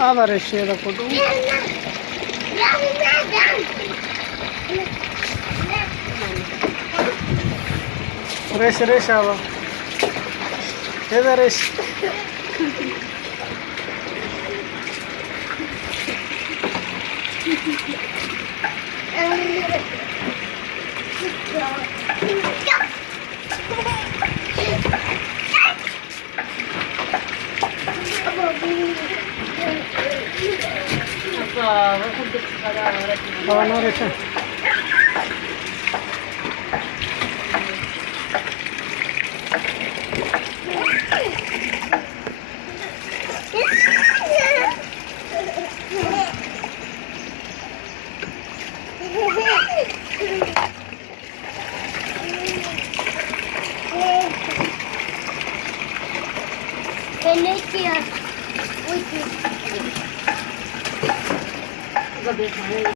आला रेषेला फोटो रेष रेष आला हे जा रेष no रेषा Venecia.